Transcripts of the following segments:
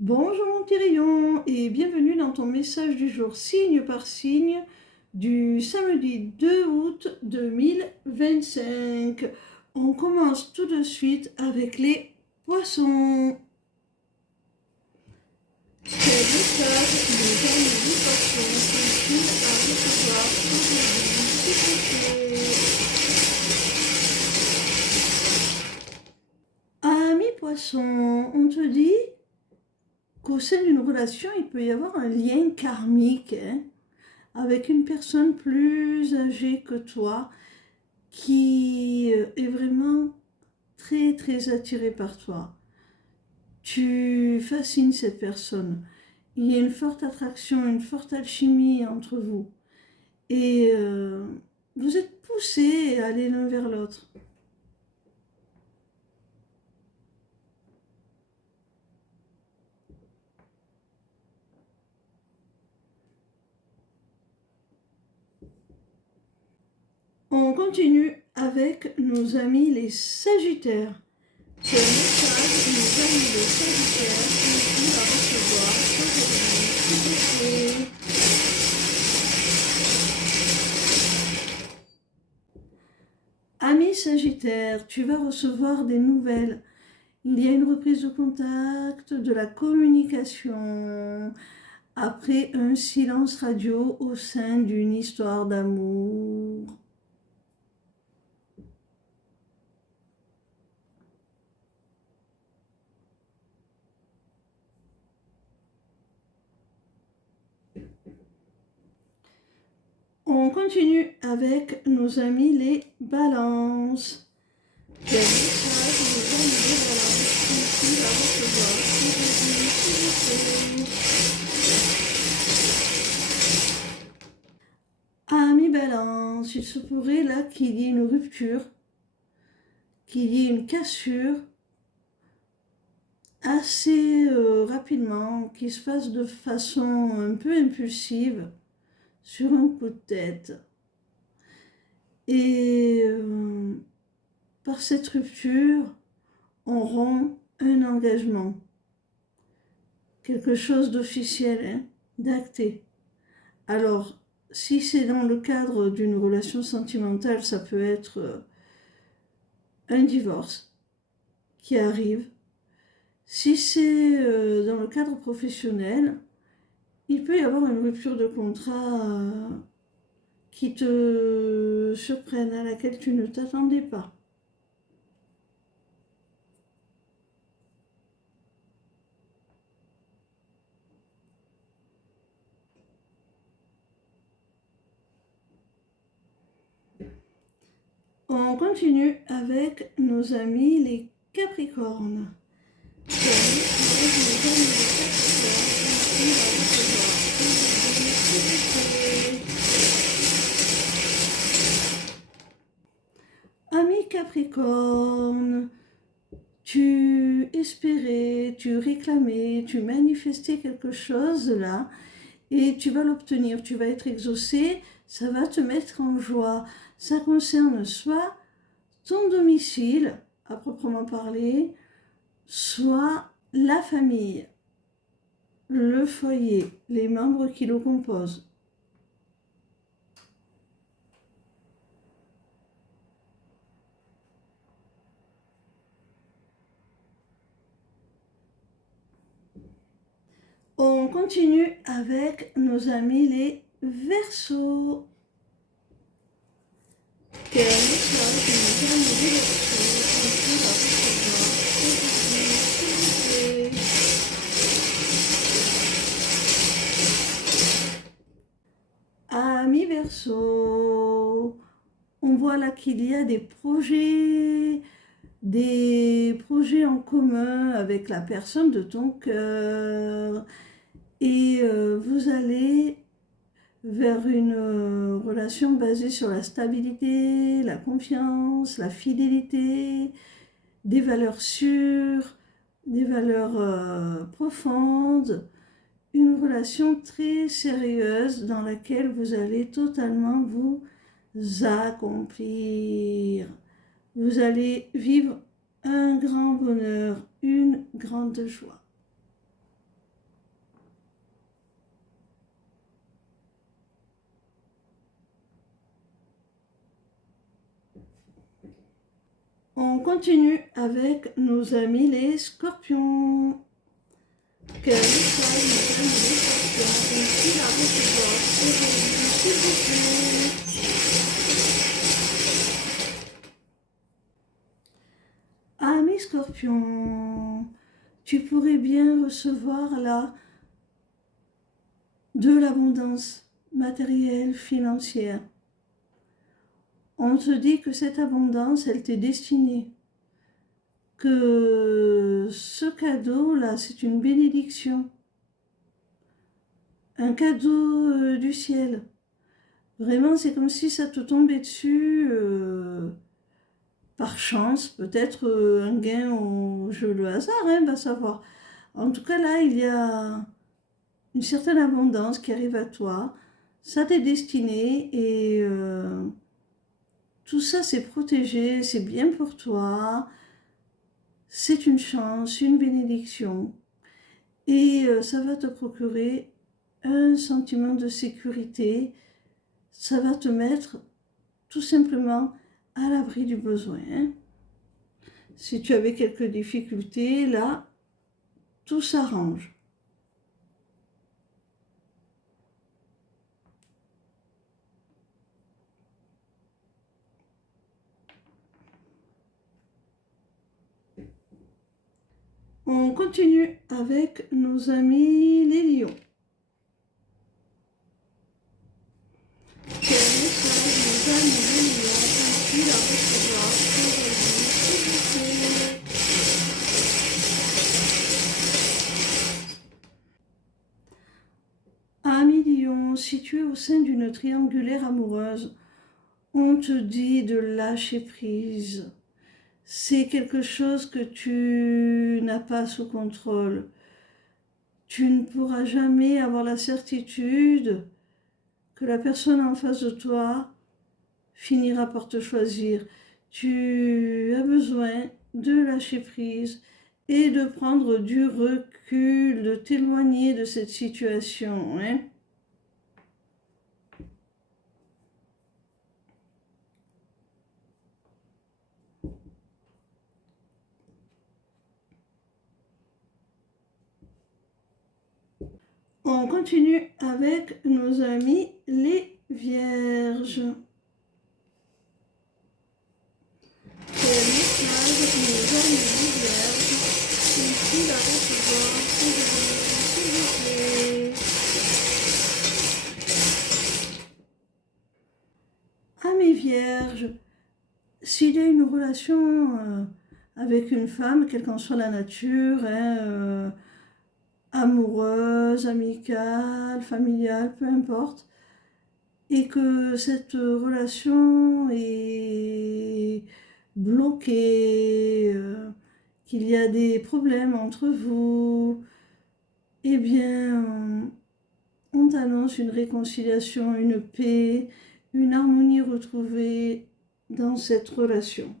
Bonjour mon petit rayon et bienvenue dans ton message du jour signe par signe du samedi 2 août 2025. On commence tout de suite avec les poissons. Quel message nous amis du poisson sont-ils à recevoir aujourd'hui, s'il vous plaît? Ami poisson, on te dit qu'au sein d'une relation, il peut y avoir un lien karmique avec une personne plus âgée que toi qui est vraiment très très attirée par toi. Tu fascines cette personne. Il y a une forte attraction, une forte alchimie entre vous. Et vous êtes poussés à aller l'un vers l'autre. On continue avec nos amis les Sagittaires. Quel message nos amis les Sagittaires ont-ils à recevoir aujourd'hui, s'il vous plaît? Ami Sagittaire, tu vas recevoir des nouvelles. Il y a une reprise de contact, de la communication, après un silence radio au sein d'une histoire d'amour. On continue avec nos amis les balances. Quel message nos amis les balances sont-ils à recevoir aujourd'hui, s'il vous plaît? Amis balance, il se pourrait là qu'il y ait une rupture, qu'il y ait une cassure assez rapidement, qui se fasse de façon un peu impulsive, sur un coup de tête. Et par cette rupture, on rompt un engagement, quelque chose d'officiel, d'acté. Alors, si c'est dans le cadre d'une relation sentimentale, ça peut être un divorce qui arrive. Si c'est dans le cadre professionnel, il peut y avoir une rupture de contrat qui te surprenne, à laquelle tu ne t'attendais pas. On continue avec nos amis les Capricornes. Ami Capricorne, tu espérais, tu réclamais, tu manifestais quelque chose là et tu vas l'obtenir, tu vas être exaucé, ça va te mettre en joie. Ça concerne soit ton domicile, à proprement parler, soit la famille, le foyer, les membres qui le composent. On continue avec nos amis les Verseaux. Quel message nous amis les Verseaux? Amis Verseaux, on voit là qu'il y a des projets en commun avec la personne de ton cœur. Et vous allez vers une relation basée sur la stabilité, la confiance, la fidélité, des valeurs sûres, des valeurs profondes, une relation très sérieuse dans laquelle vous allez totalement vous accomplir. Vous allez vivre un grand bonheur, une grande joie. On continue avec nos amis les scorpions. Quel message nous donnent les scorpions? Ont-ils à recevoir aujourd'hui, s'il vous plaît? Amis scorpions, tu pourrais bien recevoir là de l'abondance matérielle, financière. On te dit que cette abondance, elle t'est destinée. Que ce cadeau-là, c'est une bénédiction. Un cadeau du ciel. Vraiment, c'est comme si ça te tombait dessus par chance. Peut-être un gain au jeu de hasard, hein, va savoir. En tout cas, là, il y a une certaine abondance qui arrive à toi. Ça t'est destiné et tout ça, c'est protégé, c'est bien pour toi. C'est une chance, une bénédiction. Et ça va te procurer un sentiment de sécurité. Ça va te mettre tout simplement à l'abri du besoin. Hein. Si tu avais quelques difficultés, là, tout s'arrange. On continue avec nos amis les lions. Quel message nos amis les lions ont-ils à recevoir aujourd'hui, s'il vous plaît? Amis lions, situés au sein d'une triangulaire amoureuse, on te dit de lâcher prise. C'est quelque chose que tu n'as pas sous contrôle. Tu ne pourras jamais avoir la certitude que la personne en face de toi finira par te choisir. Tu as besoin de lâcher prise et de prendre du recul, de t'éloigner de cette situation. Hein. On continue avec nos amis les vierges. Quel message nos amis les vierges ont-ils à recevoir aujourd'hui, s'il vous plaît? Amis vierges, s'il y a une relation avec une femme, quelle qu'en soit la nature, hein, amoureuse, amicale, familiale, peu importe, et que cette relation est bloquée, qu'il y a des problèmes entre vous, eh bien, on t'annonce une réconciliation, une paix, une harmonie retrouvée dans cette relation.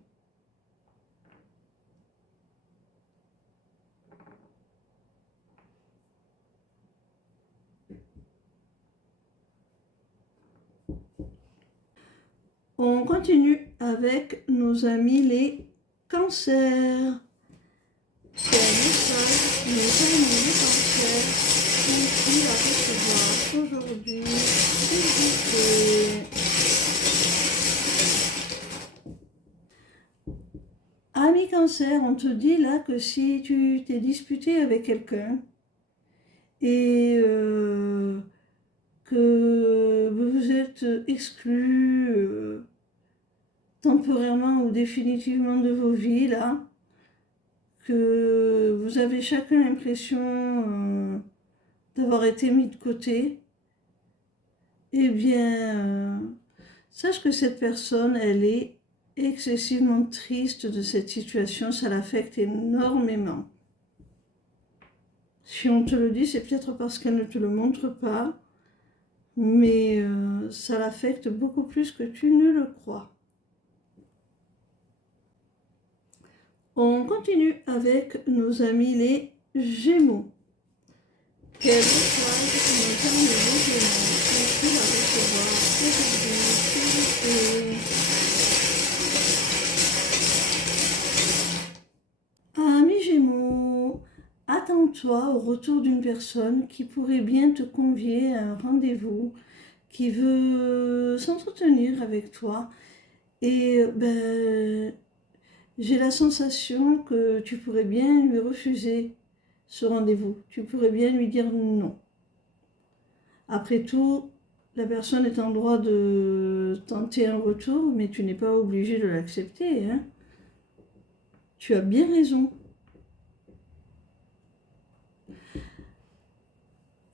On continue avec nos amis les cancers. Quel message nos amis les cancers ont-ils à recevoir aujourd'hui, s'il vous plaît? Ami cancer, on te dit là que si tu t'es disputé avec quelqu'un et que vous êtes exclus temporairement ou définitivement de vos vies, là, que vous avez chacun l'impression d'avoir été mis de côté, eh bien, sache que cette personne, elle est excessivement triste de cette situation, ça l'affecte énormément. Si on te le dit, c'est peut-être parce qu'elle ne te le montre pas, mais ça l'affecte beaucoup plus que tu ne le crois. On continue avec nos amis les Gémeaux. Quel message nos amis les Gémeaux ont-ils à recevoir aujourd'hui, s'il vous plaît? Attends-toi au retour d'une personne qui pourrait bien te convier à un rendez-vous, qui veut s'entretenir avec toi. Et ben, j'ai la sensation que tu pourrais bien lui refuser ce rendez-vous. Tu pourrais bien lui dire non. Après tout, la personne est en droit de tenter un retour, mais tu n'es pas obligé de l'accepter, hein. Tu as bien raison.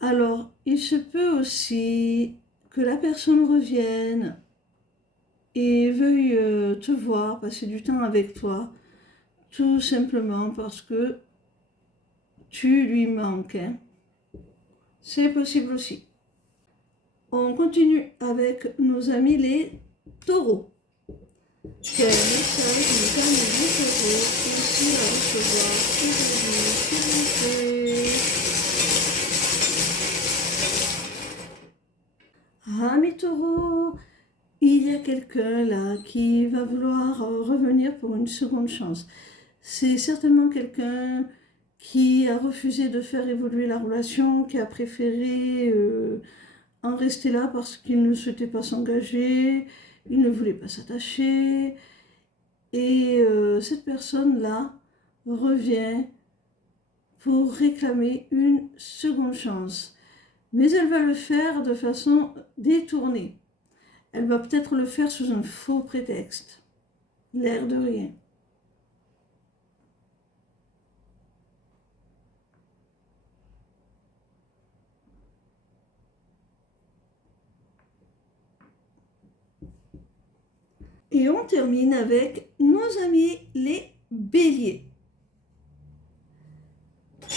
Alors, il se peut aussi que la personne revienne et veuille te voir, passer du temps avec toi, tout simplement parce que tu lui manques, hein. C'est possible aussi. On continue avec nos amis les taureaux. Quel message nous permet les taureaux ici à recevoir aujourd'hui, s'il vous plaît? Ah, mes taureaux, il y a quelqu'un là qui va vouloir revenir pour une seconde chance. C'est certainement quelqu'un qui a refusé de faire évoluer la relation, qui a préféré en rester là parce qu'il ne souhaitait pas s'engager, il ne voulait pas s'attacher. Et cette personne-là revient pour réclamer une seconde chance. Mais elle va le faire de façon détournée. Elle va peut-être le faire sous un faux prétexte. L'air de rien. Et on termine avec nos amis les béliers.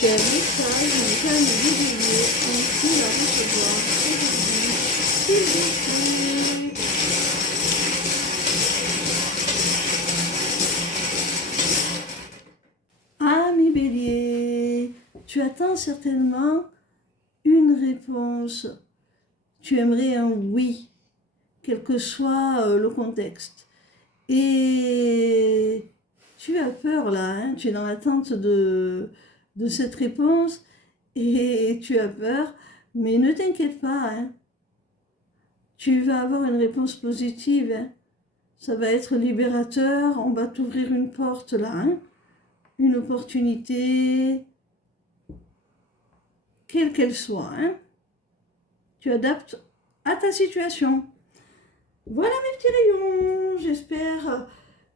Quel message nous amis les béliers ont-ils à recevoir aujourd'hui, s'il vous plaît? Ami bélier, tu attends certainement une réponse. Tu aimerais un oui, quel que soit le contexte. Et tu as peur là, hein, tu es dans l'attente de cette réponse et tu as peur, mais ne t'inquiète pas, hein, tu vas avoir une réponse positive, hein. Ça va être libérateur, on va t'ouvrir une porte là, hein, une opportunité, quelle qu'elle soit, hein. Tu adaptes à ta situation. Voilà mes petits rayons, j'espère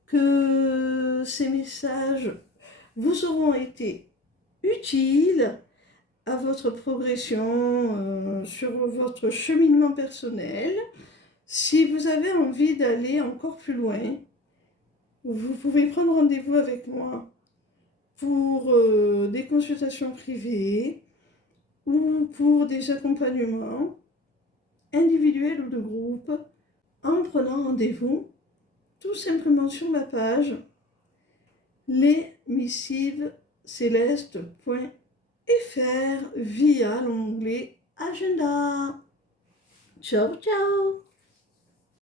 que ces messages vous auront été utiles à votre progression sur votre cheminement personnel. Si vous avez envie d'aller encore plus loin, vous pouvez prendre rendez-vous avec moi pour des consultations privées ou pour des accompagnements individuels ou de groupe en prenant rendez-vous tout simplement sur ma page lesmissivescélestes.fr via l'onglet Agenda. Ciao, ciao!